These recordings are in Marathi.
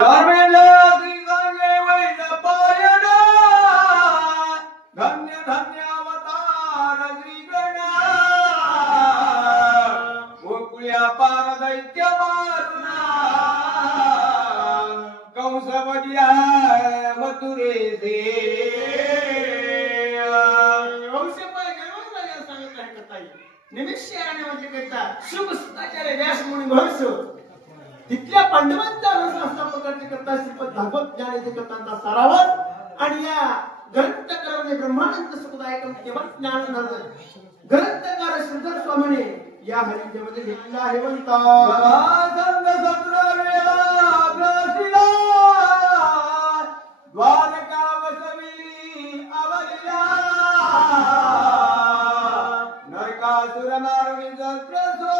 धर्मेंद्र श्री सांगे वैद पायन धन्य धन्य अवतार श्री गणा गोकुळ्या पार दैत्य मारुना कंस वडिया मथुरे दे निमिषाने म्हणजे करता शुभ सुताचार्य व्यास मुनी महर्षी तिथल्या पांडवांचा अशा प्रकारचे करता श्रीपद भागवत ज्ञान येथे करताना सारावत आणि या ग्रंथकाराने ब्रह्मानंद सुखदायक केवळ ज्ञान झालं ग्रंथकार श्रीधर स्वामीने या हरिजेमध्ये लिहिलेलं आहे म्हणता गलासंग सतराव्या अभ्यासिला द्वारका वसवी अवलिया नरकासुर मारुनी जत्रसो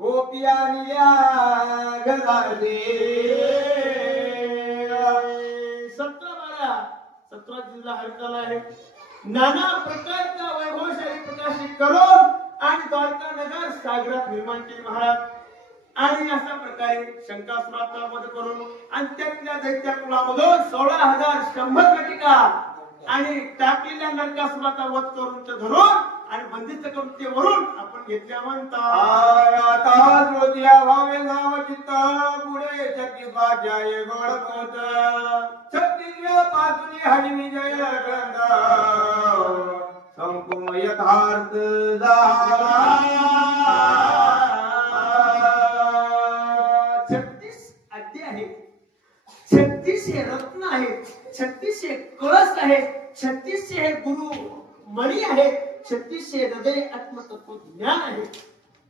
गोपियानिया गलादे 17 जिल्हा हरिताला आहे नाना प्रकारचा वैभवशाली प्रकाशित करून आणि द्वारका नगर सागरात निर्माण केले महाराज आणि अशा प्रकारे शंकासुराचा वध करून आणि त्यातल्या दैत्या कुळामधून 16,100 घटिका आणि टाकलेल्या नरकासुराचा वध करून ते धरून आणि बंदिस्त करून ते वरून आपण घेतल्या म्हणतात रोजिया भावे नाव चित्त पुढे 36 वाजाय गोड पोत 36व्या पासून हरी विजय ग्रंथ संपूर्ण यथार्थ झाला 36 अध्याय आहे 36 हे रत्न आहे 36 हे कळस आहे 36 हे गुरु मणी आहे 36 हे हृदय आत्मतत्व ज्ञान आहे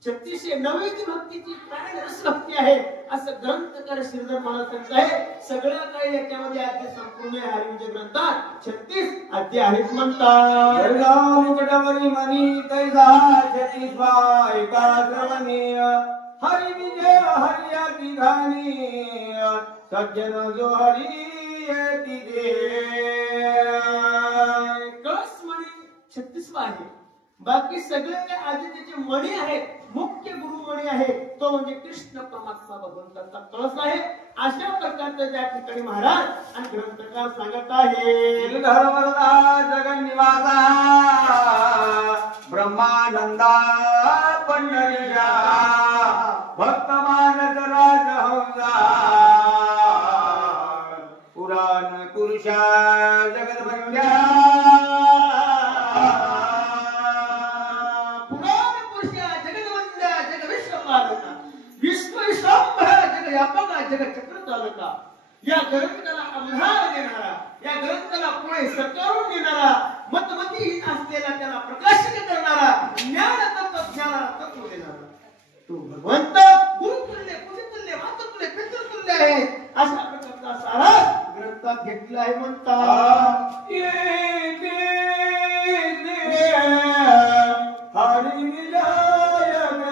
36 हे नवैध भक्तीची प्राणरस भक्ती आहे असं ग्रंथकार श्रीधर महाराज सांगत आहे सगळं काही याच्यामध्ये अध्याय संपूर्ण हरिविजय ग्रंथात 36 अध्याय आहेत म्हणतात मुकुटवरी मनी तैसा 36 एका श्रवणी हरिविजय हरियाती घाणी सज्जन जो हरी येती दे कळस मणी 36 आहे बाकी सगळे आधी त्याचे मणी आहेत मुख्य गुरुमणी आहे तो म्हणजे कृष्ण परमात्मा भगवंताचा कळस आहे अशा प्रकारचं त्या ठिकाणी महाराज आणि ग्रंथकार सांगत आहे धर्मदा जगन्निवासा ब्रह्मानंदा पंढरीशा भक्त मानस राजहंसा पुराण पुरुषा जगद्वंद्या जग चक्र चालका या ग्रंथाला आधार देणारा या ग्रंथाला पुढे सरकावून देणारा मतमतीहीन असलेला त्याला प्रकाशित करणारा ज्ञान तत्वज्ञानाला तत्व देणारा तो भगवंत गुरुतुल्य पुरुषतुल्य मातृतुल्य पितृतुल्य आहे अशा प्रकारचा सारा ग्रंथात घेतला आहे म्हणतात हरी विजय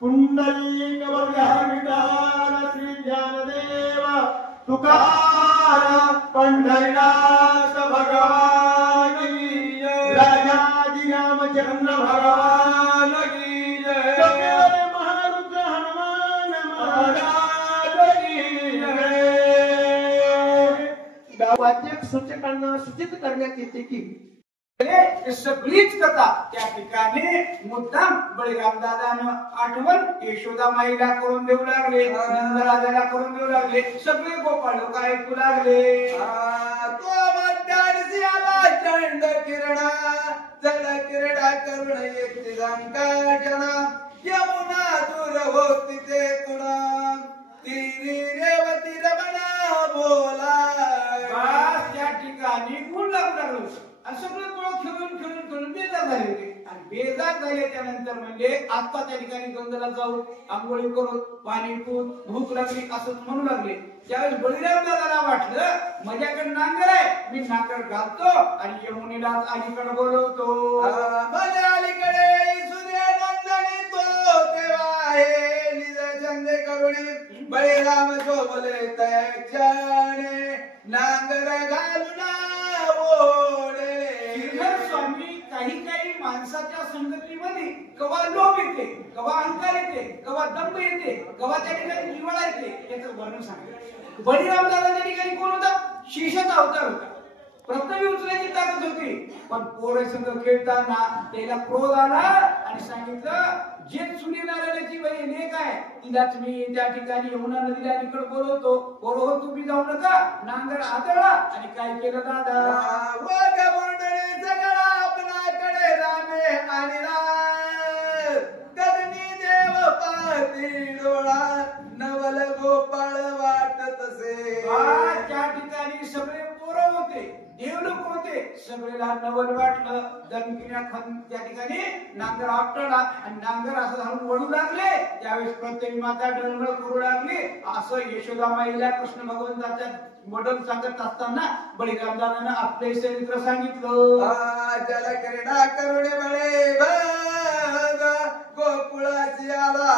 पुंडलिक वरदान श्री ज्ञानदेव तुकाराम पंढरीनाथ भगवान की जय राजाजी रामचंद्र भगवान की जय महारुद्र हनुमान महाराज की जय वाचक सूचकांना सूचित करण्यात येते की सगळीच कथा त्या ठिकाणी मुद्दाम बळीराम दादानं आठवण यशोदामाईला करून देऊ लागले नंदराजाला करून देऊ लागले सगळे गोपाळ लोक ऐकू लागले तो मध्यासी आला चंड किरणा जल किरणा करुण एक दिगंकाचना यमुना दूर होती ते तुणा तिरी रेवती रमणा बोला त्या ठिकाणी गुण लागू लागलो सगळे गोळ खेळून बेजार झाले होते आणि बेजार झाल्याच्या नंतर म्हणजे आता त्या ठिकाणी गंगेला जाऊन आंघोळी करून पाणी पिऊन भूक लागली असं म्हणू लागले त्यावेळेस बळीराम दादाला वाटलं माझ्याकडे नांगर आहे मी नांगर घालतो आणि यमुनेला अलीकडे बोलवतो माझ्या काही काही माणसाच्या संगतीमध्ये कवा लोभ येते, कवा अहंकार येते, कवा दंभ येते, कवा त्या ठिकाणी जिव्हाळा येते, याचं वर्णन सांगितलं. बळीराम दादा त्या ठिकाणी कोण होता? शेषाचा अवतार होता. प्रथम उचलायची ताकद होती, पण पोरे संघ खेळताना त्याला क्रोध आला आणि सांगितलं, जे चुली नारायणाची बाई लेक आहे तिलाच मी त्या ठिकाणी यमुना नदीला अलीकडे बोलवतो, बरोबर तुम्ही जाऊ नका. नांगर आदळला आणि काय केलं दादा? आपणाकडे रामे आणि कदनी देव पाहती डोळा नवल गोपाळ वाटतसे. त्या ठिकाणी सगळे पोरं होते, देवलोक होते, सगळेला नवल वाटलं. दणकिण्या त्या ठिकाणी नांगर आपटला आणि नांगर असं धरून वळू लागले. त्यावेळेस प्रत्येक माता डळमळ करू लागली. असं यशोदामाईला कृष्ण भगवंताच्या मॉडेल सांगत असताना बळीराम दादानं आपले चरित्र सांगितलं. जल क्रीडा करुणे बळे गोकुळाची आला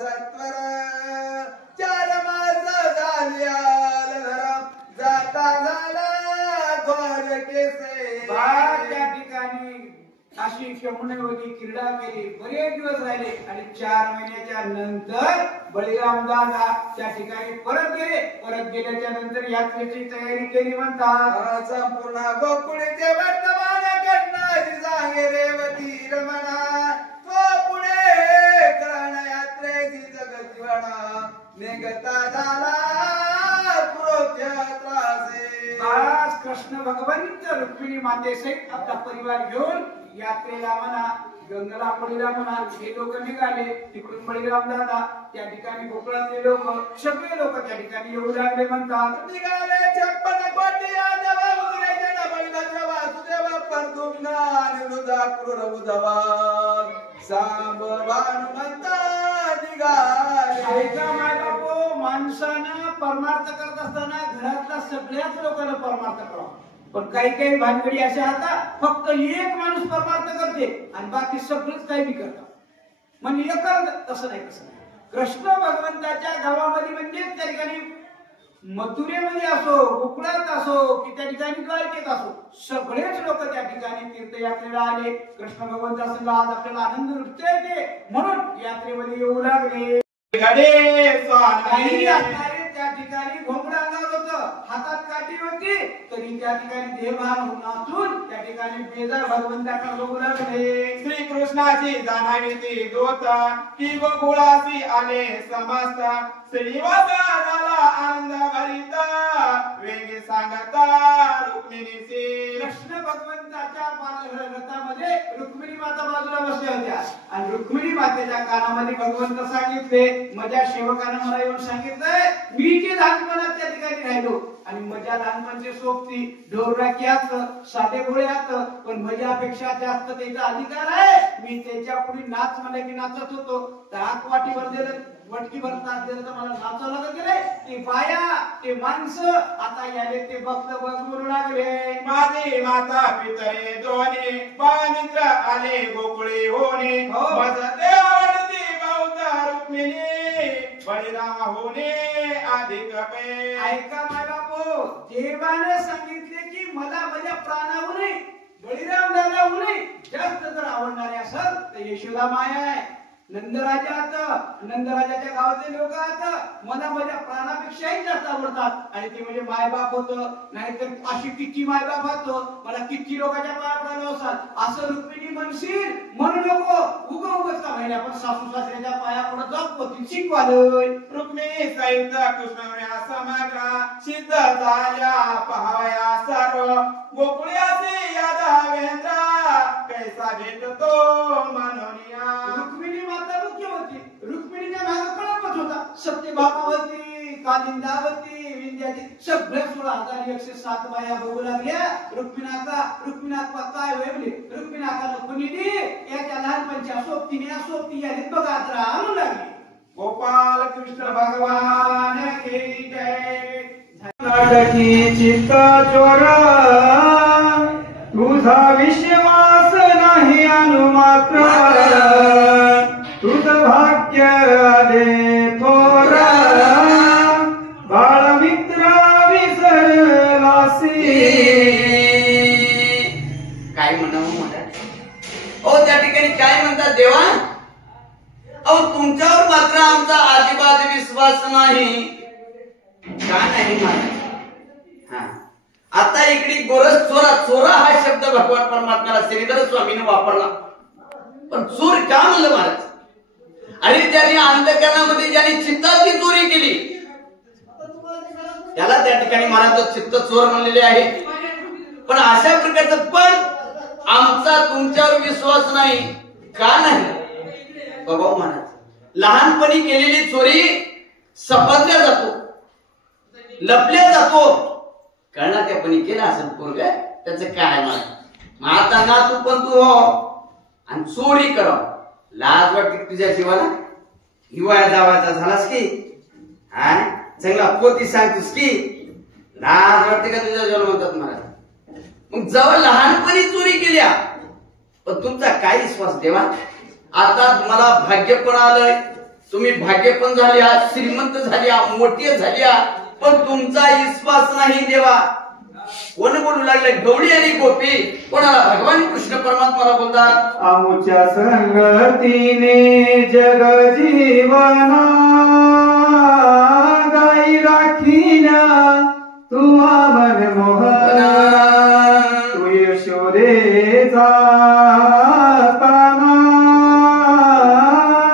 सत्वर चार मास झाली जाता झाला त्या ठिकाणी अशी यमुनेवरती क्रीडा केली, बरेच दिवस राहिले आणि 4 महिन्याच्या नंतर बळीराम दादा त्या ठिकाणी परत गेले. परत गेल्याच्या नंतर यात्रेची तयारी केली म्हणतात. संपूर्ण गोकुळीचे वर्तमान करणारी सांगे रेवती रमणा तो पुढे करण यात्रेची जगजीवना निघता झाला कृष्ण भगवंत रुक्मिणी मातेसहित आपला परिवार घेऊन यात्रेला म्हणा, गंगेला पडीला म्हणा, हे लोक निघाले. तिकडून बळीराम दादा त्या ठिकाणी गोकुळातले लोक, सगळे लोक त्या ठिकाणी येऊ लागले म्हणतात. निघाले 56 कोटी यादव उदरेच्या बळीराजा वासुदेव परदुम्न अनिरुद्ध क्रूर उद्धवा सांब भानुमंत निघाले. ऐका माझा भाऊ, माणसानं परमार्थ करत असताना घरातल्या सगळ्याच लोकांना परमार्थ करावा. पण काही काही भानगडी अशा आता फक्त एक माणूस परमार्थ करते आणि बाकी सगळंच काही बी करतात. म्हणजे एक करत तसं नाही, कसं नाही. कृष्ण भगवंताच्या गावामध्ये म्हणजे त्या ठिकाणी मथुरेमध्ये असो, गोकुळात असो की त्या ठिकाणी द्वारकेत असो, सगळेच लोक त्या ठिकाणी तीर्थयात्रेला आले. कृष्ण भगवंता संग आज आपल्याला आनंद लुटता येते म्हणून यात्रेमध्ये येऊ लागले. काही असणारे त्या ठिकाणी घोंगडं अंगावर होतं, हातात काठी होती, तरी त्या ठिकाणी देहभान नाचून त्या ठिकाणी बेजार भगवंताकडे बघू लागले. श्री कृष्णाची जाणावी ती दोत की गोकुळासी आले समस्त श्रीवास झाला आनंद भरिता वेगे सांगता रुक्मिणीची. कृष्ण भगवंताच्या रथामध्ये रुक्मिणी माता बाजूला बसल्या होत्या आणि रुक्मिणी मातेच्या कानामध्ये भगवंत सांगितले, माझ्या सेवकानं मला येऊन सांगितलंय, मी जे लहानपणात त्या ठिकाणी राहिलो आणि माझ्या लहानपणचे सोबती ढोरराख्यात साधे गोळ्यात, पण माझ्यापेक्षा जास्त त्याचा अधिकार आहे. मी त्याच्या पुढे नाच म्हणले की नाचत होतो. तर हात वाटीवर दिलं, वटकीभर तास दिलं तर मला नाचावं लागत गेले. ते बाया, ते माणसं आता याले ते भक्त बघू लागले. माझी माता पितळे दोन्ही बाळमित्र आले गोकुळे होणे बसते आवडती बौद्ध रुक्मिणी बळीराम होणे अधिक पे. ऐका माझा भाऊ, देवाने सांगितले की मला माझ्या प्राणाहूनही बळीराम दादाहूनही जास्त जर आवडणारे असेल तर यशोदा माया आहे. नंदराजाच्या गावातले लोक आता मला माझ्या प्राणापेक्षाही जास्त आवडतात आणि ते म्हणजे मायबाप होतं. नाहीतर अशी किती मायबाप होतं, मला किती लोकांच्या पाया पडायला असतात असं रुक्मिणी म्हणशील म्हणू नको. उगच का महिन्या पण सासू सासऱ्याच्या पाया पडत जात होती शिकवालं. रुक्मिणी सहित कृष्ण समग्र सिद्ध झाल्या पहावया सर्व गोकुळासी यादवेंद्र कैसा भेटतो मनोनिया. रुक्मिणी माता मुख्य होती. रुक्मिणीच्या मागे कळपच होता. सत्यभामावती, कालिंदावती, विंध्याची सगळे 16,107 बाया बघू लागल्या. रुक्मिणाका काय वेगळे रुक्मिणाकानं कुणी याच्या लहानपणच्या सोबतीने सोबती याने बघा तर आणू लागली. गोपाल कृष्ण भगवान की जय. नाटकी चित्त चोर तुझा विश्वास नाही अनुमात्र तुझ भाग्य आले थोर बाळमित्र विसरलासी. काय म्हणावं मला ठिकाणी काय म्हणतात देवा, अहो तुमच्यावर मात्र आमचा अजिबात विश्वास नाही. का नाही महाराज? आता इकडे गोरस चोरा, चोरा हा शब्द भगवान परमात्म्याला श्रीधर स्वामीने वापरला, पण चोर का म्हणलं महाराज? आणि त्याने अंधकरणामध्ये ज्याने चित्ताची चोरी केली त्याला त्या ठिकाणी महाराज चित्त चोर म्हणलेले आहे. पण अशा प्रकारचं पण आमचा तुमच्यावर विश्वास नाही. का नाही बाबा महाराज? लहानपणी केलेली चोरी सपदल्या जातो, लपल्या जातो. कर्णात्यापणी केला असेल पोरग, त्याचं काय महाराज? आता ना तू पण तू हो आणि चोरी कराव, लाज वाटते तुझ्या जीवाला? हिवाळ्या जावायचा झालास की चांगला पोती सांगतोस की लाज वाटते का तुझ्या जीवाला? म्हणतात महाराज. मग जेव्हा लहानपणी चोरी केल्या, पण तुमचा काय विश्वास देवा? आता तुम्हाला भाग्य पण आलंय, तुम्ही भाग्य पण झाल्या, श्रीमंत झाल्या, मोठी झाल्या, पण तुमचा विश्वास नाही देवा. कोण बोलू लागले? गवळी आणि गोपी. कोणाला? भगवान कृष्ण परमात्माला बोलतात, आमुच्या संगतीने जग जीवना गाई राखीना तू मन मोहना तू यशोदे जाताना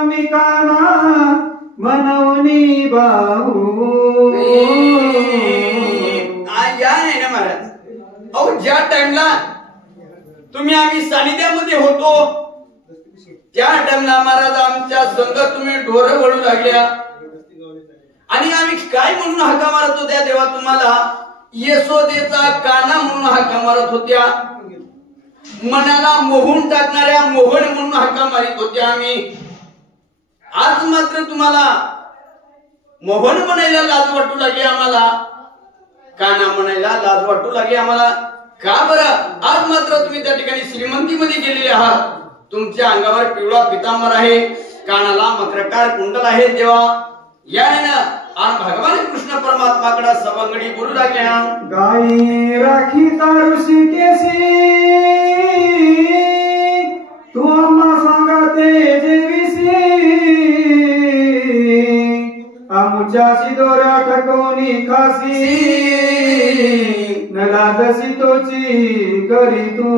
मी काना मनवनी बाहू. या नाही ना महाराज? अहो ज्या टाइमला तुम्ही आम्ही सानिध्यामध्ये होतो त्या टाइमला महाराज आमच्या संघ तुम्ही ढोर वळू लागल्या आणि आम्ही काय म्हणून हाका मारत होत्या देवा तुम्हाला? यशोदेचा काना म्हणून हाका मारत होत्या, मनाला मोहून टाकणाऱ्या मोहन म्हणून हाका मारित होत्या आम्ही. आज मात्र तुम्हाला मोहन म्हणायला लाज वाटू लागली आम्हाला, काना म्हणायला लाज वाटू लागली आम्हाला. का बरं? आज मात्र तुम्ही त्या ठिकाणी श्रीमंतीमध्ये गेलेले आहात. तुमच्या अंगावर पिवळा पितांबर आहे, कानाला मकरटार कुंडल आहे देवा. याने आणि भगवान कृष्ण परमात्माकडे सवंगडी बोलू लागल्या, गाई राखी तारुषी केसी तू आम्हा सांगते जेविसी आमुच्याशी दोऱ्या ठकवणी खासी नलादसी तोची करी तू.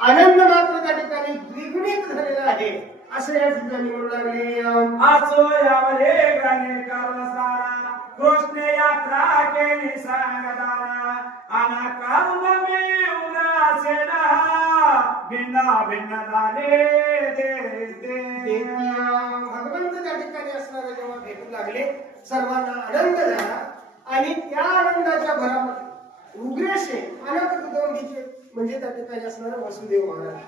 आनंद मात्र त्या ठिकाणी द्विगुणित झालेला आहे असं या ठिकाणी म्हणू लागले. आसो यावरे गाणे कारसारा कृष्ण यात्रा केली सांगताना आना कारुण मी उदासेना भिन्न भिन्न झाले दे. भगवंत त्या ठिकाणी असणारे जेव्हा भेटू लागले सर्वांना आनंद झाला आणि त्या आनंदाच्या भरामध्ये उग्रेशे अनक दुदंडीचे म्हणजे त्या ठिकाणी असणारे वसुदेव महाराज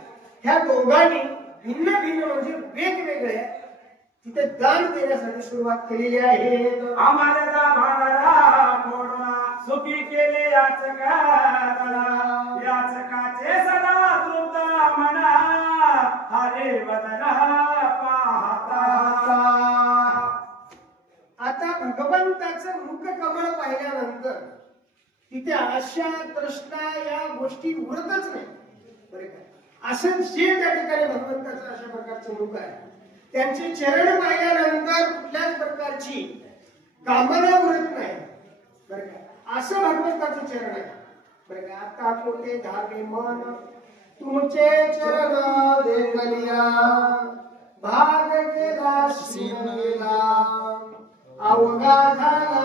ह्या दोघांनी भिन्न भिन्न म्हणजे वेगवेगळे तिथे दान देण्यासाठी सुरुवात केलेली आहे. आम्हाला भाडाला फोडला सुखी केले याचकाचे सदा तृप्त म्हणा हरे वदना पाहता. आता भगवंताचं मुख कमळ पाहिल्यानंतर तिथे आशा तृष्णा या गोष्टी उरतच नाही. बरे काय असं जे त्या ठिकाणी भगवंताचं अशा प्रकारचं मुख आहे, त्यांचे चरण पाहिल्यानंतर कुठल्याच प्रकारची कामना उरत नाही. बरं काय असं भगवंताचं चरण आहे. बरं काय आता कोठे धागे मन तुमचे चरण देखलिया भाग गेला सीन गेला अवघा झाला.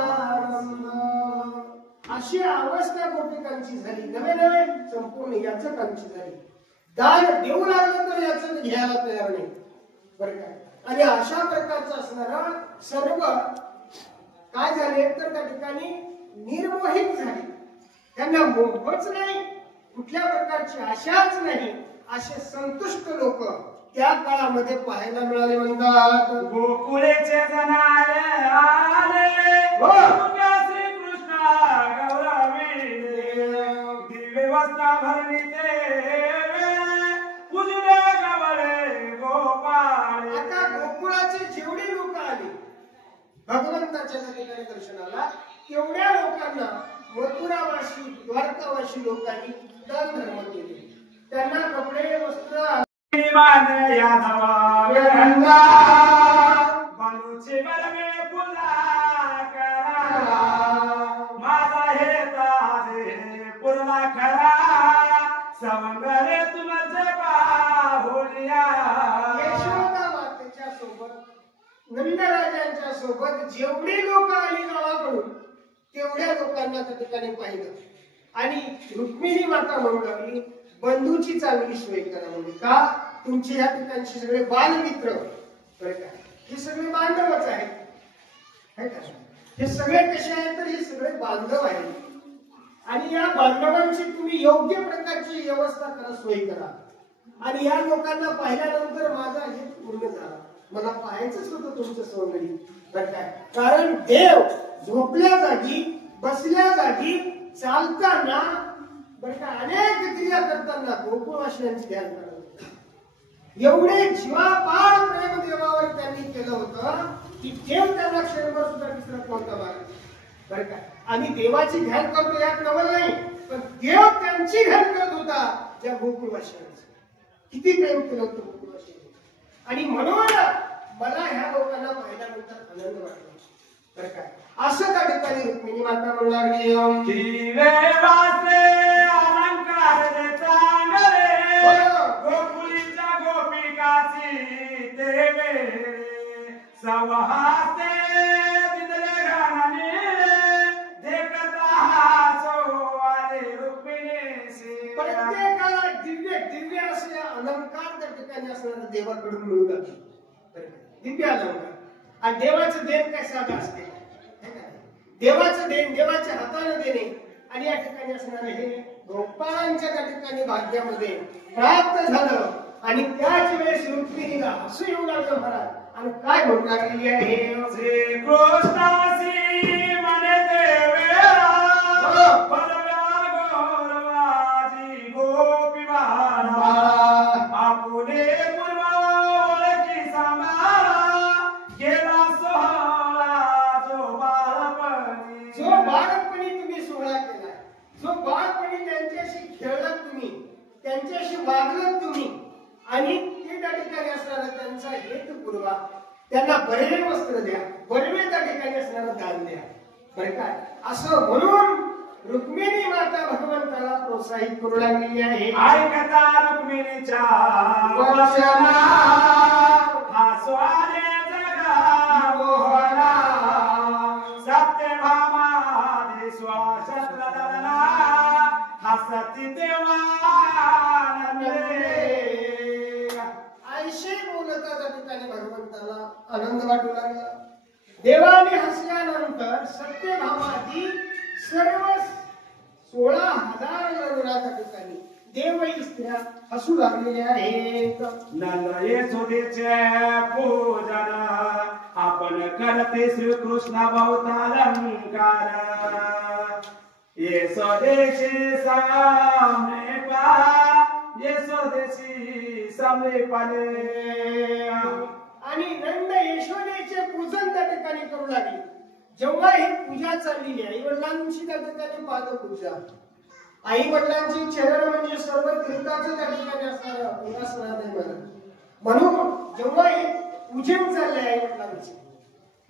अशी अवस्था गोपिकांची झाली, नवे नवे संपूर्ण याचकांची झाली. दान देऊ लागलं तर याचं घ्यायला तयार नाही. बरं काय आणि अशा प्रकारचं असणारा सर्व काय झाले तर त्या ठिकाणी निर्मोहित झाले. त्यांना मोहच नाही, कुठल्या प्रकारची आशाच नाही, असे संतुष्ट लोक त्या काळामध्ये पाहायला मिळाले. म्हणतात गोकुळेचे जण आले श्रीकृष्ण गौरवी दिव्य वस्ता भरविते पूजले गवळे गोपाळ. आता गोकुळाचे जेवढे लोक आले भगवंताच्या ठिकाणी दर्शनाला तेवढ्या लोकांना मथुरावासी द्वारकावासी लोकांनी दान धर्म केले. त्यांना कपडे वस्त्र अभिमान यादवा गंगा बालूची बलमे पुला करा माझा हे ताजे पुरला खरा सवंगरे तुमचे बाहुलिया यशोदा मातेच्या सोबत नंदराजांच्या सोबत जेवढी लोक आली गावाकडून तेवढ्या लोकांना त्या ठिकाणी पाहिलं आणि रुक्मिणी माता म्हणू लागली बंधूची चांगली सोय करा म्हणून का तुमचे ह्या ठिकाणचे सगळे बालमित्र बरं का हे सगळे बांधवच आहेत है का? हे सगळे कसे आहेत तर हे सगळे बांधव आहेत आणि या बांधवांची तुम्ही योग्य प्रकारची व्यवस्था करा सोय करा आणि या लोकांना पाहिल्यानंतर माझा हे पूर्ण झाला मला पाहायचंच होतं तुमचं सौंदर्य बरं काय कारण देव झोपल्या जागी बसल्या जागी चालताना बरं का अनेक क्रिया करताना गोकुळवासियांचे ध्यान करत एवढे जीवापाड प्रेम देवावर त्यांनी केलं होतं की देव त्यांना क्षणभर सुद्धा विसरत नव्हता बरं का आम्ही देवाची ध्यान करतो यात नवल नाही पण देव त्यांची ध्यान करत होता ज्या गोकुळवासियांचं किती प्रेम केलं होतं गोकुळवासियांनी आणि म्हणून मला ह्या लोकांना पाहिल्यानंतर आनंद वाटला बरं काय असं त्या ठिकाणी रुक्मिणी माता म्हणू लागली दिवे वाजले अलंकार रे चांगले गोकुळीच्या गोपिकाची ते वेळे सवहाते दिदले घाणे देखता हासो आले रुक्मिणीसी प्रत्येकाला दिव्य दिव्य असे अलंकार त्या ठिकाणी असणारा देवाकडून मिळू लागले दिव्य अलंकार आणि देवाचं देण काय साधं असते देवाचं देण देवाच्या हाताने देणे आणि या ठिकाणी असणारे हे गोपाळांच्या त्या ठिकाणी भाग्यामध्ये प्राप्त झालं आणि त्याच वेळेस रुक्मिणीला हसू येऊ लागलं महाराज आणि काय म्हणू लागलेली आहे श्री कृष्णासी मने देवेरा परव्या गौरवाजी गोपी बाळा आपुले पूर्वा ओळखी सांभाळा गेला सोहळा जो बाळपणी जो बाळपणी तुम्ही सोहळा केला जो बाळपणी त्यांच्याशी खेळलात तुम्ही त्यांच्याशी वागलात तुम्ही आणि ते त्या ठिकाणी असणारा त्यांचा हेतू पुरवा त्यांना बरवे वस्त्र द्या बरवे त्या ठिकाणी असणारं दान द्या बरं काय असं म्हणून रुक्मिणी माता भगवंताला प्रोत्साहित करू लागलेली आहे ऐकता रुक्मिणीच्या वचना हासवाने जगा मोहना सत्यभामाने श्वासातला दलना हसती देवा आयशे बोलता त्या ठिकाणी भगवंताला आनंद वाटू लागला देवाने हसल्यानंतर सत्यभामाची सर्व 16,000 लग्नाच्या ठिकाणी देवही स्त्रिया हसू लागलेल्या आहेत नंद यशोदेचे पूजन आपण करते श्रीकृष्ण भवतालंकार यशोदेशी सामने पा यशोदेशी सामने पाले आणि नंद यशोदेचे पूजन त्या ठिकाणी करू लागले जेव्हा ही पूजा चाललेली आई वडिलांची त्या ठिकाणी पादपूजा आई वडिलांची चरण म्हणजे सर्व तीर्थाचं त्या ठिकाणी असणारं उपासना आहे मला म्हणून जेव्हा हे पूजन चाललंय आई वडिलांचे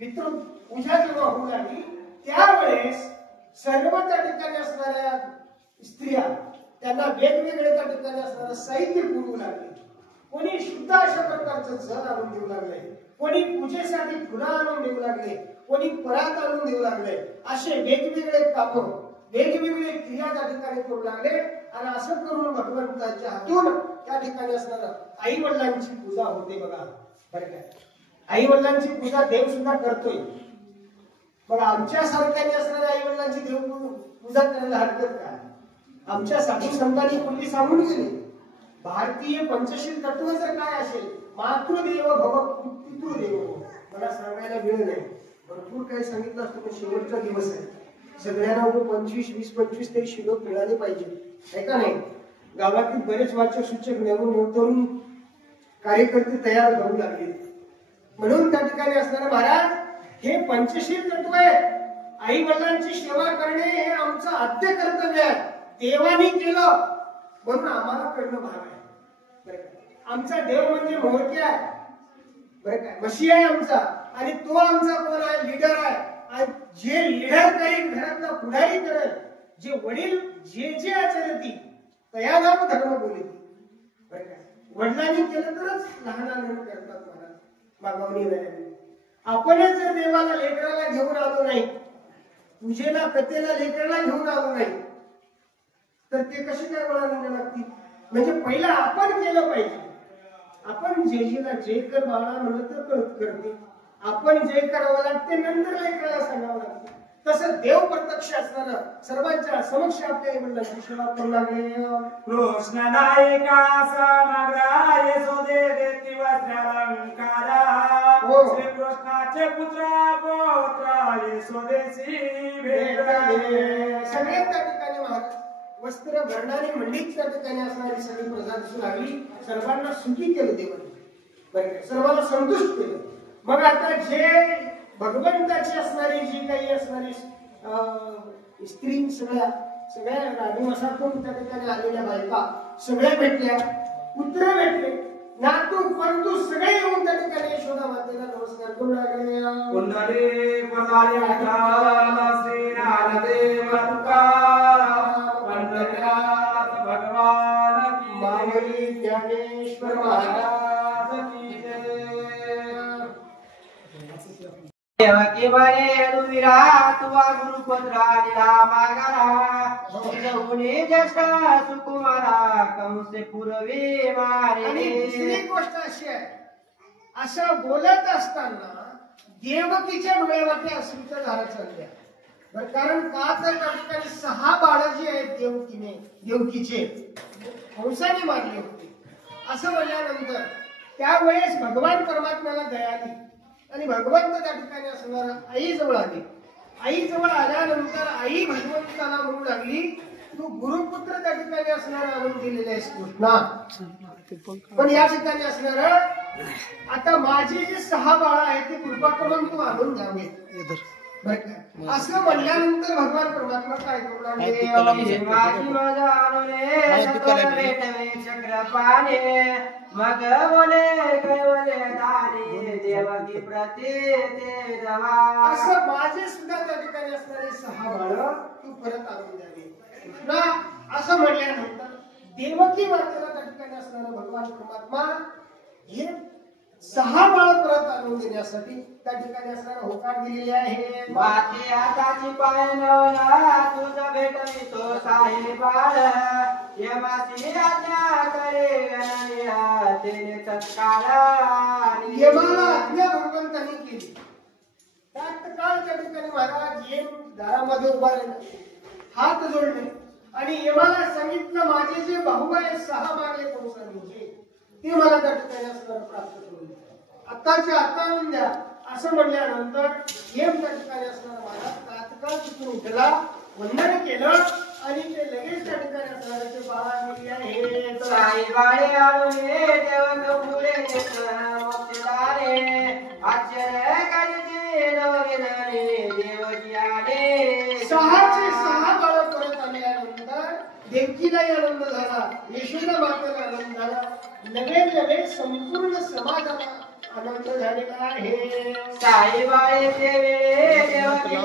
पितृ पूजा जेव्हा होऊ लागली त्यावेळेस सर्व त्या ठिकाणी असणाऱ्या स्त्रिया त्यांना वेगवेगळे त्या ठिकाणी असणारं साहित्य पुरवू लागले कोणी शुद्ध अशा प्रकारचं जल आणून देऊ लागले कोणी पूजेसाठी फुलं आणून देऊ लागले कोणी परात आणून देऊ लागले असे वेगवेगळे काम वेगवेगळे क्रिया त्या ठिकाणी करू लागले आणि असं करून भगवंताच्या हातून त्या ठिकाणी असणारं आई वडिलांची पूजा होते बघा बरं काय आई वडिलांची पूजा देव सुद्धा करतोय मग आमच्या सारख्याने असणाऱ्या आई वडिलांची देव पूजा करायला हरकत काय आमच्या साधू संतांनी पूर्वी सांगून गेले भारतीय पंचशील तत्व जर काय असेल मातृदेव भव पितृदेव मला सांगायला वेळ नाही भरपूर काही सांगितलं असतं पण शेवटचा दिवस आहे सगळ्यांना 25-20-25 तरी श्लोक मिळाले पाहिजे आहे का नाही गावातील बरेच वाचक सूचक नवीन तरुण कार्यकर्ते तयार होऊ लागले म्हणून त्या ठिकाणी असणारे महाराज हे पंचशील तत्व आहे आई वडिलांची सेवा करणे हे आमचं आद्य कर्तव्य आहे देवानी केलं म्हणून आम्हाला करणं भाग आहे आमचा देव म्हणजे मोहके आहे, बरं काय, मशी आहे आमचा, आणि तो आमचा कोण आहे, लीडर आहे. आणि जे लीडर करेल, घरातला पुढारी करेल, जे वडील जे जे आचरती तया नाम धर्म बोलती, बरं काय. वडिलांनी केलं तरच लहानांना करतात महाराज, मागावणी नाही. आपणच जर देवाला लेकराला घेऊन आलो नाही, पूजेला कथेला लेकराला घेऊन आलो नाही, तर ते कसे काय वळायला लागतील. म्हणजे पहिला आपण केलं पाहिजे. आपण जेजीला जय कर बाळा म्हणलं तर करते, आपण जय करावं लागते, नंतर लेकराला सांगावं लागते. तसं देव प्रत्यक्ष असताना सर्वांच्या समक्ष आपल्या वडिलांची सेवा करू लागले. कृष्ण नायका समग्र यशोदे देती वस्त्रालंकारा, श्रीकृष्णाचे पौत्र यशोदेशी भेटले. सगळे त्या ठिकाणी महाराज वस्त्र भरणारी मंडित त्या ठिकाणी असणारी सगळी प्रजा दिसू लागली. सर्वांना सुखी केलं देवाने, बरं, सर्वांना संतुष्ट केलं. मग आता जे भगवंताची असणारी जी काही असणारी स्त्री सगळ्या राजवंशातून त्या ठिकाणी आलेल्या बायका सगळ्या भेटल्या, पुत्र भेटले, नातू पंतू सगळे येऊन त्या ठिकाणी यशोदा मातेला नमस्कार करू लागले. कुंडली पदारी अठाला श्री नारदेव तुकाराम, पंढरीनाथ भगवान की माऊली ज्ञानेश्वर महाराज की जय. देवकी बरे अनुविरा तुवा गुरुपत्रा दिला मागारा, जगुनी ज्येष्ठ सुकुमारा कंसे पूर्वी मारे. आणि दुसरी गोष्ट अशी आहे, असं बोलत असताना देवकीच्या डोळ्यावरती अश्रूच्या धारा चालल्या, बरं. कारण का तर त्या ठिकाणी 6 बाळं जी आहेत देवकीचे कंसाने मारले होते. असं म्हणल्यानंतर त्यावेळेस भगवान परमात्म्याला दया आली आणि भगवंत त्या ठिकाणी असणारा आई जवळ आली. आई जवळ आल्यानंतर आई भगवंताला म्हणू लागली, तू गुरुपुत्र त्या ठिकाणी असणारा आणून दिलेला आहेस कृष्णा, पण या ठिकाणी असणार आता माझी जी 6 बाळं आहेत ती कृपा करून तू आणून द्यावेत, बरं का. असं म्हणल्यानंतर भगवान परमात्मा काय करू लागले, चक्रपाणे मग बोले कैवले दानी देवकी प्रती ते जवा. असं माझे सुद्धा त्या ठिकाणी असणारे 6 बाळं तू परत आणून द्यावे कृष्णा. असं म्हणल्यानंतर देवकी मातेला त्या ठिकाणी असणारा भगवान परमात्मा हे 6 बाळं परत आणून देण्यासाठी त्या ठिकाणी असणारा होकार दिलेले आहे. माते आताची पाय नवला तुझ भेटली तो साहे बाळ, यमाची आज्ञा करे गणनिया तेने तत्काळ. यमाला आज्ञा भगवंतांनी केली. तत्काळ त्या ठिकाणी महाराज येम दारामध्ये उभा राहिले, हात जोडले आणि यमाला सांगितलं, माझे जे भाऊ आहे 6 मारले कंसाने ते मला त्या ठिकाणी असणारं प्राप्त करून द्या, आताच्या आता आणून द्या. असं म्हणल्यानंतर येम त्या ठिकाणी असणारा महाराज तात्काळ तिथून उठला, वंदन केलं आणि ते लगेच त्या ठिकाणी असणाऱ्याचे बाळा आणले आहे. साई बाळे आणून देवक फुले मोक्षदारे, आश्चर्य करते नवगिनरे देवकी आले. 6 बाळं परत आल्यानंतर देवकीलाही आनंद झाला, यशोदा मातेला आनंद झाला, नवे संपूर्ण समाजाला आनंद झालेला आहे. साई बाळे देवे देवकी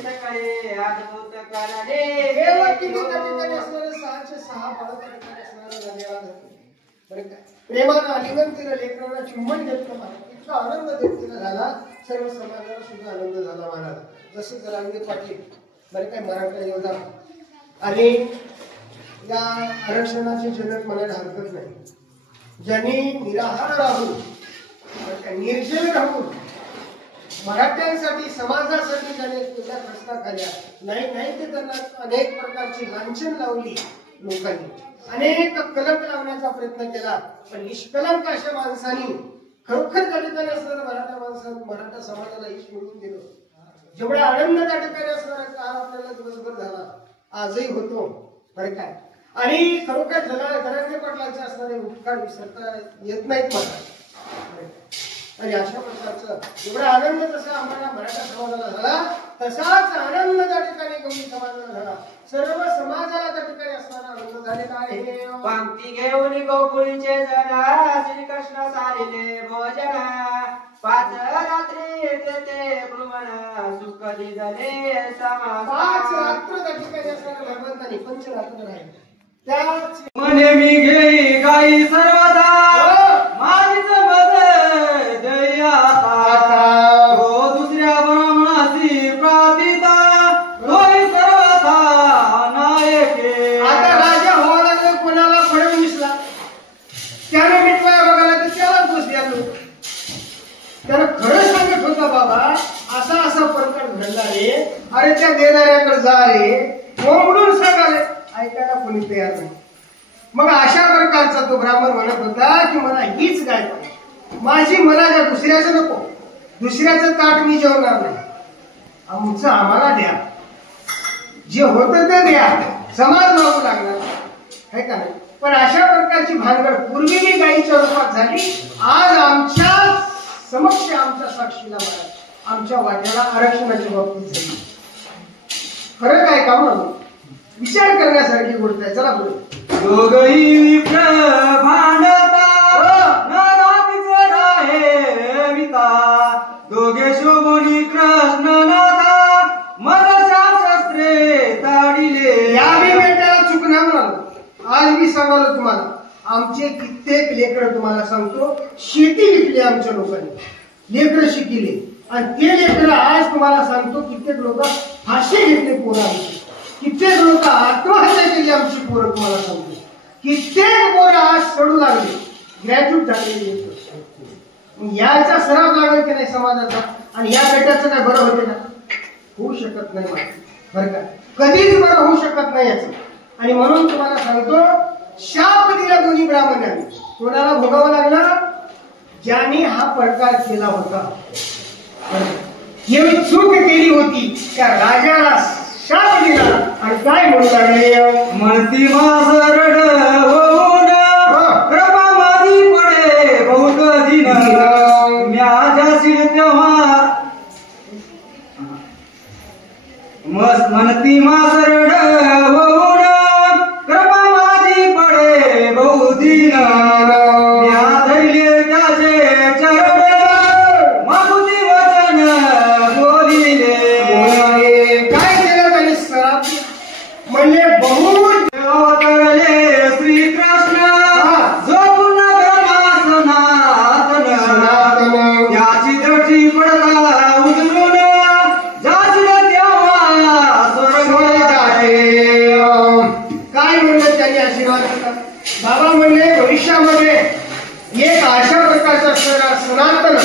सकाळी अद्भुत करणे. देवकीने त्या ठिकाणी असणारे 6 बाळं त्या ठिकाणी असणारे झालेला होते, बरं का. प्रेमानं आलिंगन केलं, लेकरांना चुंबन घेतलं महाराज. इतका आनंद देवकीला झाला, सर्व समाजाला सुद्धा आनंद झाला महाराज. जसे जरांगे पाटील, बरं काय, मराठा योद्धा, आणि या आरक्षणाचे जनक म्हणायला हरकत नाही, ज्यांनी निराहार राहून निर्जल राहून मराठ्यांसाठी समाजासाठी ज्याने तुझ्या प्रश्न खाल्या, नाही ते त्यांना अनेक प्रकारची लांछन लावली लोकांनी, अनेक कलंक लावण्याचा प्रयत्न केला, पण निष्कलंक अशा माणसांनी खरोखर त्या ठिकाणी असणाऱ्या मराठा समाजाला यश मिळवून दिलं. जेवढा आनंद त्या ठिकाणी असणारा काळ आपल्याला दिवसभर झाला, आजही होतो, बरं काय. आणि खरोखर जरांगे पाटलांचे असणारे उपकार विसरता येत नाहीत मला. आणि अशा प्रकारचा एवढा आनंद जसा आम्हाला मराठा समाजाला झाला, तसाच आनंद त्या ठिकाणी गवळी समाजाला झाला, सर्व समाजाला त्या ठिकाणी असणारा आनंद झाला. झालेला आहे. पंक्ती घेऊन गोकुळीचे जन श्रीकृष्ण सारिले भोजन 5 रात्री तेथे भ्रमण सुख दिले 5 समाज रात्र त्या ठिकाणी असणाऱ्या भगवंतानी पंचरात्र राहिले. त्याच म्हणे मी घेई गाई सर्वदा माझीच मत जयाता हो दुसऱ्या ब्राह्मणाची प्रातिता तोही सर्वथा नायके. आता राजा व्हावा लागला कोणाला फळून दिसला त्याने मिटवाया बघायला तर त्याला दोष द्या लोक. त्यानं खरं सांगत होता बाबा असा प्रकार घडला रे. अरे त्या देणाऱ्याकडे जा रे म्हणून सांगाले ऐकायला कोणी तयार नाही. मग अशा प्रकारचा तो ब्राह्मण म्हणत होता की मला हीच गाय पाहिजे माझी मला द्या दुसऱ्याचं नको. दुसऱ्याचं ताट मी जेवणार नाही. आमचं आम्हाला द्या जे होतं ते द्या. समाज मागू लागणार आहे का नाही. पण अशा प्रकारची भानगड पूर्वी मी गायीच्या रूपात झाली. आज आमच्या समक्ष आमच्या साक्षीला मला आमच्या वाट्याला आरक्षणाच्या बाबतीत झाली. खरं काय का म्हणून विचार करण्यासारखी गोष्ट आहे. चला पुढे. दोघही विप्र भांडता नादातीचे राहे विता दोघे शोभोनी कृष्ण नाथा मग श्याम शस्त्रे ताडिले. या मी बेट्याला चुकणार म्हणालो. आज मी सांगालो तुम्हाला आमचे कित्येक लेकरं तुम्हाला सांगतो शेती विकली आमच्या लोकांनी लेकरं शिकले आणि ते लेकरं आज तुम्हाला सांगतो कित्येक लोक फाशी घेतले पोरं आमची. कित्येक लोक आत्महत्या केली आमची पोरं तुम्हाला सांगतो. कित्येक पोरं आज सडू लागले ग्रॅज्युएट झालेली. याचा सराव लागेल की नाही समाजाचा. आणि या बेट्याचं काय बरं होते का होऊ शकत नाही बरं का. कधीच बरं होऊ शकत नाही याचं. आणि म्हणून तुम्हाला सांगतो शाप दिला दोन्ही ब्राह्मणांनी. कोणाला भोगावं लागलं ज्याने हा प्रकार केला होता. एवढी चूक केली होती त्या राजाला शाप दिला. आणि काय म्हणू लागले म्हणती माझं रड होऊन कृपा माझी पडे बहुत दिन म्याजाशील तेव्हा म्हणती माझं रड होऊन कृपा माझी पडे बहुत दिन म्या धैर्य त्याचे चरण मागुती वचन बोलिले. काय केलं त्याने सराप म्हणजे बहुत अवतरले श्रीकृष्ण जो पुन्हा सनातन त्याची दृष्टी पडता उजळून जाचलं तेव्हा स्वर्ग जाते. काय म्हणलं त्यांनी आशीर्वाद दिला. बाबा म्हणले भविष्यामध्ये एक अशा प्रकारचा असणारा सनातन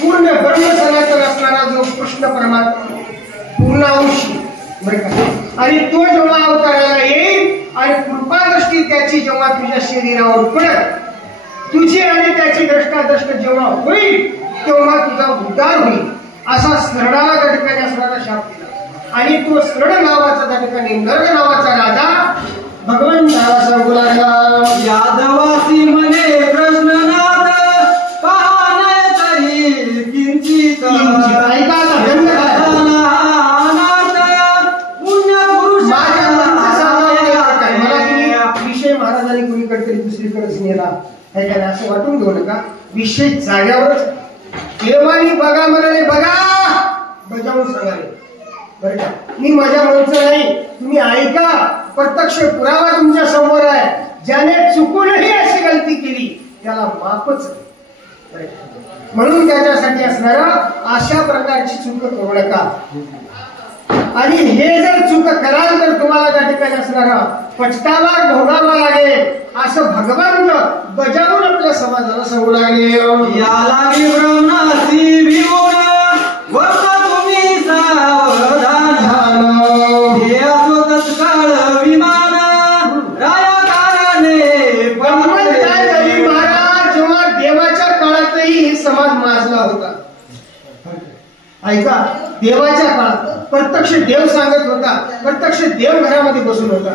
पूर्ण ब्रह्म सनातन असणारा जो कृष्ण परमात्मा पूर्ण अंशी बरं का. आणि तो जेव्हा अवताराला येईल आणि कृपादृष्टी त्याची जेव्हा तुझ्या शरीरावर पडत तुझी आणि त्याची द्रष्टाद्रष्ट जेव्हा होईल तेव्हा तुझा उद्धार होईल. असा सरडाला त्या ठिकाणी असणारा शाप दिला. आणि तो सरड नावाचा त्या ठिकाणी नर्ग नावाचा राजा भगवंताला सांगू लागला यादवासी म्हणे कृष्णनाथ पाहणे तरी किंचित ऐका आता धन्य काय विषय महाराजांनी कुणीकडे तरी दुसरीकडेच नेला आहे का असं वाटून घेऊ नका. विषय जाग्यावरच देवानी बघा म्हणाले बघा बजावून सांगाले बरं का. मी माझ्या म्हणचं नाही तुम्ही ऐका. प्रत्यक्ष पुरावा तुमच्या समोर आहे. ज्याने चुकूनही अशी गलती केली त्याला माफच आहे. म्हणून त्याच्यासाठी असणारा अशा प्रकारची चूक करू नका. आणि हे जर चूक कराल तर तुम्हाला त्या ठिकाणी असणारा पछतावा भोगावा लागेल असं भगवान बजावून आपल्या समाजाला सांगू लागले. या लागी ब्रह्मणासी भिवून वर्ष तुम्ही सावधान हे असो तत्काळ विमान राया कारणे गंमत काय झाली महाराज जेव्हा देवाच्या काळातही हे समाज माजला होता. ऐका देवाच्या काळात प्रत्यक्ष देव सांगत होता. प्रत्यक्ष देव घरामध्ये बसून होता.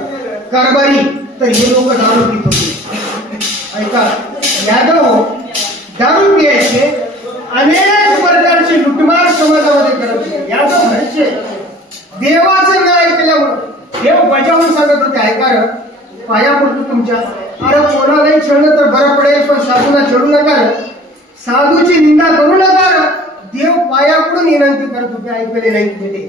कारभारी तर हे लोक दारू पित होते. ऐका यादव दारू पियायचे अनेक प्रकारचे लुटमार समाजामध्ये करत होते. यादव घरचे देवाचं नाही ऐकल्यामुळं देव बजावून सांगत होते ऐका पाया पडतो तुमच्या. अरे कोणालाही छळलं तर बरं पडेल, पण साधूला छळू नका. साधूची निंदा करू नका. देव पाया पडून विनंती करतो की ऐकले नाही ते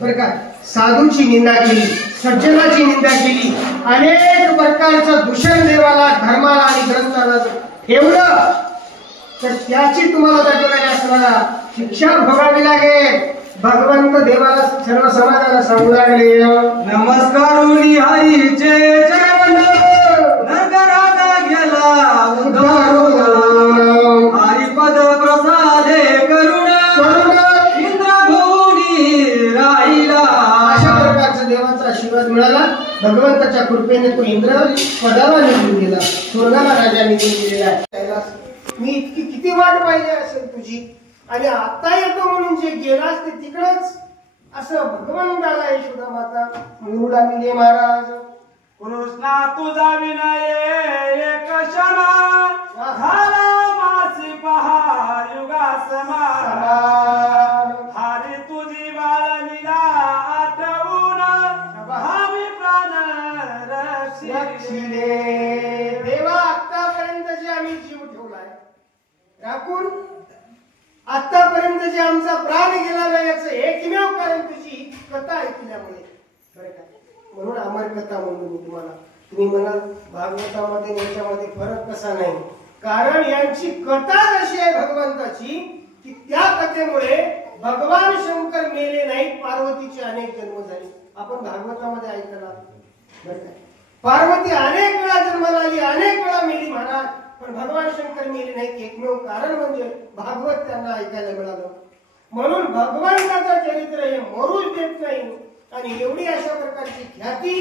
बरं का. साधूची निंदा केली, सज्जनाची निंदा केली, अनेक प्रकारचं दूषण देवाला, धर्माला आणि ग्रंथाला ठेवलं तर त्याची तुम्हाला त्या ठिकाणी असणारा शिक्षा भोगावी लागेल. भगवंत देवाला सर्व समाजाला सांगू लागले, नमस्कारुनी हरीचे चरण नरकरात गेला उद्धारून. हरिपद प्रसादे करुण इंद्रभुवनी राहिला. अशा प्रकारचा देवाचा आशीर्वाद मिळाला. भगवंताच्या कृपेने तो इंद्र पदाला निघून गेला, स्वर्गाला राजा निघून गेलेला. मी इतकी किती वाट पाहिजे असेल तुझी, आणि आता येतो म्हणून जे गेलास ते तिकडच. असं भगवंताला यशोदा माता म्हणू लागली. महाराज कृष्णा तुझा विनय एक क्षण झाला मासी पहा युगा समान. हरी तुझी बाळ लीला आठवून आम्ही प्राण रक्षिले. देवा आतापर्यंत जे आम्ही जीव ठेवलाय राखून, आतापर्यंत जे आमचा प्राण गेला नाही याचं एकमेव कारण तुझी कथा ऐकल्यामुळे. बरं का, म्हणून अमर कथा म्हणून मी तुम्हाला. तुम्ही म्हणाल भागवतामध्ये याच्यामध्ये फरक कसा नाही, कारण यांची कथा जशी आहे भगवंताची की त्या कथेमुळे भगवान शंकर मेले नाहीत, पार्वतीचे अनेक जन्म झाले. आपण भागवतामध्ये ऐकला बरं का. पार्वती अनेक वेळा जन्माला आली, अनेक वेळा मेली महाराज, पण भगवान शंकर मेले नाहीत. एकमेव कारण म्हणजे भागवत त्यांना ऐकायला मिळालं. म्हणून भगवंताचं चरित्र हे मरूच देत नाही. आणि एवढी अशा प्रकारची ख्याती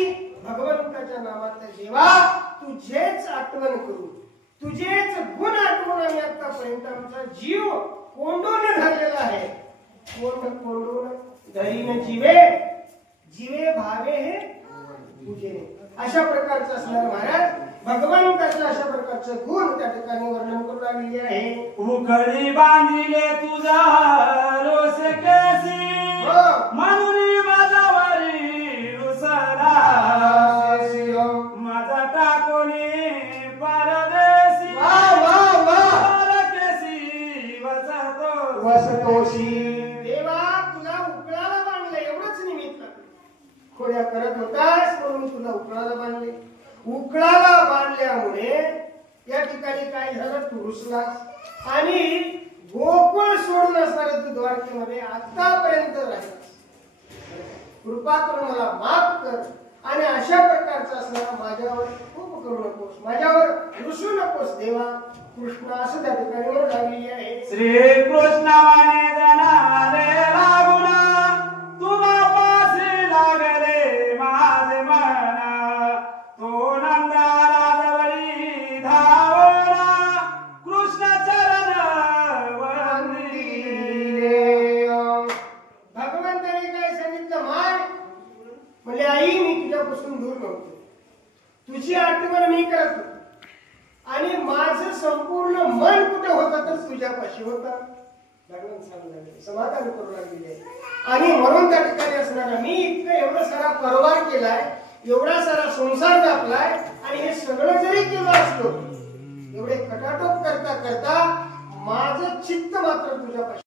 भगवंताच्या नावात. जेव्हा तुझेच आठवण करू, तुझेच गुण आठवून आम्ही आतापर्यंत आमचा जीव कोंडून धरलेला आहे. कोंडून धरीन जीवे, जीवे भावे हे तुझे. अशा प्रकारचं असणार महाराज भगवंताचं अशा प्रकारचं गुण त्या ठिकाणी वर्णन करू लागलेले आहे. उखळी बांधिले तुझा रोष केसी म्हणून माझ्यावरी रुसला. माझा टाकोनी परदेशी केसी वसतोशी. देवा तुला उकळाला बांधले एवढंच निमित्त खोड्या करत होतास म्हणून तुला उकळाला बांधले. उकळाला बांधल्यामुळे या ठिकाणी काय झालं, तू रुसलास आणि गोकुळ सोडून असणाऱ्या तू द्वारकेमध्ये आतापर्यंत राहिलास. कृपा करून मला माफ कर आणि अशा प्रकारचा असणारा माझ्यावर खूप करू नकोस, माझ्यावर रुसू नकोस देवा. कृष्ण असं त्या ठिकाणी म्हणू लागलेली आहे. श्रीकृष्णाने जनाले लागून तुला पासी लागले माझे मन. तो नंदाला जवळी धावला कृष्ण चरण वंदिले. भगवंताने काय सांगितलं, माय म्हणजे आई मी तुझ्यापासून दूर नव्हतो, तुझी आठवण मी करत होतो आणि माझं संपूर्ण मन कुठे होतं तर तुझ्यापाशी होता. भगवंत सांगू लागले, समाधान करू लागलेले. आणि म्हणून त्या ठिकाणी असणारा मी इतकं एवढा सारा परवार केलाय, एवढा सारा संसार व्यापलाय, आणि हे सगळं जरी केलं असलो एवढे कटाटोप करता करता माझं चित्त मात्र तुझ्यापाशी